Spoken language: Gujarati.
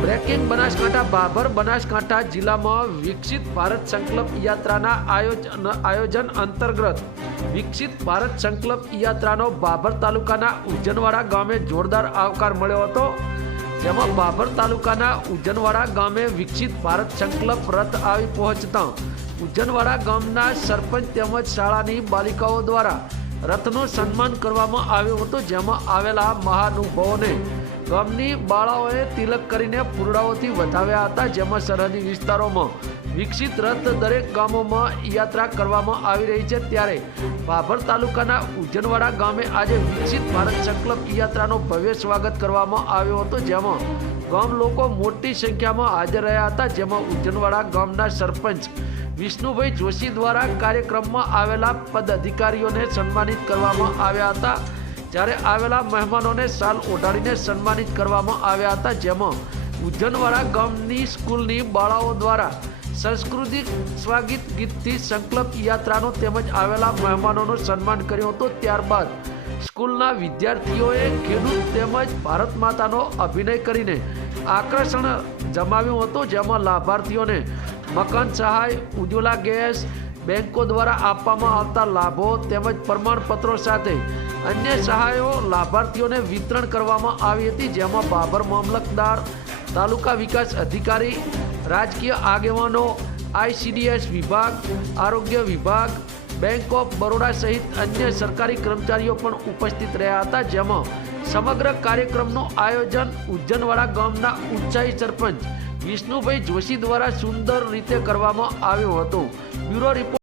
બ્રેકિંગ બનાસકાંઠા બાબર બનાસકાંઠા જિલ્લામાં વિકસિત ભારત સંકલ્પ યાત્રાના આયોજન અંતર્ગત વિકસિત ભારત સંકલ્પ યાત્રાનો બાબર તાલુકાના ઉજ્જનવાડા ગામે જોરદાર આવકાર મળ્યો હતો, જેમાં બાબર તાલુકાના ઉજ્જનવાડા ગામે વિકસિત ભારત સંકલ્પ રથ આવી પહોંચતા ઉજ્જનવાડા ગામના સરપંચ તેમજ શાળાની બાલિકાઓ દ્વારા રથનું સન્માન કરવામાં આવ્યું હતું, જેમાં આવેલા મહાનુભાવોને ગામની બાળાઓએ તિલક કરીને ફૂલડાઓથી વધાવ્યા હતા, જેમાં સરહદી વિસ્તારોમાં વિકસિત રથ દરેક ગામોમાં યાત્રા કરવામાં આવી રહી છે। ત્યારે બાબર તાલુકાના ઉજ્જનવાડા ગામે આજે વિકસિત ભારત સંકલ્પ યાત્રાનો ભવ્ય સ્વાગત કરવામાં આવ્યો હતો, જેમાં ગામ લોકો મોટી સંખ્યામાં હાજર રહ્યા હતા, જેમાં ઉજ્જનવાડા ગામના સરપંચ વિષ્ણુભાઈ જોશી દ્વારા કાર્યક્રમમાં આવેલા પદાધિકારીઓને સન્માનિત કરવામાં આવ્યા હતા, જ્યારે આવેલા મહેમાનોને શાલ ઓઢાડીને સન્માનિત કરવામાં આવ્યા હતા, જેમાં ઉજ્જનવાડા ગામની સ્કૂલની બાળાઓ દ્વારા સાંસ્કૃતિક સ્વાગત ગીતથી સંકલ્પ યાત્રાનો તેમજ આવેલા મહેમાનોનું સન્માન કર્યું હતું। ત્યારબાદ સ્કૂલના વિદ્યાર્થીઓએ ખેડૂત તેમજ ભારત માતાનો અભિનય કરીને આકર્ષણ જમાવ્યું હતું, જેમાં લાભાર્થીઓને મકાન સહાય, ઉજ્જવલા ગેસ, બેંકો દ્વારા આપવામાં આવતા લાભો તેમજ પ્રમાણપત્રો સાથે અન્ય સહાયો લાભાર્થીઓને વિતરણ કરવામાં આવી હતી, જેમાં બાબર મામલતદાર, તાલુકા વિકાસ અધિકારી, રાજકીય આગેવાનો, ICDS વિભાગ, આરોગ્ય વિભાગ, બેંક ઓફ બરોડા સહિત અન્ય સરકારી કર્મચારીઓ પણ ઉપસ્થિત રહ્યા હતા, જેમાં સમગ્ર કાર્યક્રમનું આયોજન ઉજ્જનવાડા ગામના ઉત્સાહી સરપંચ વિષ્ણુભાઈ જોશી દ્વારા સુંદર રીતે કરવામાં આવ્યું હતું। Bureau report.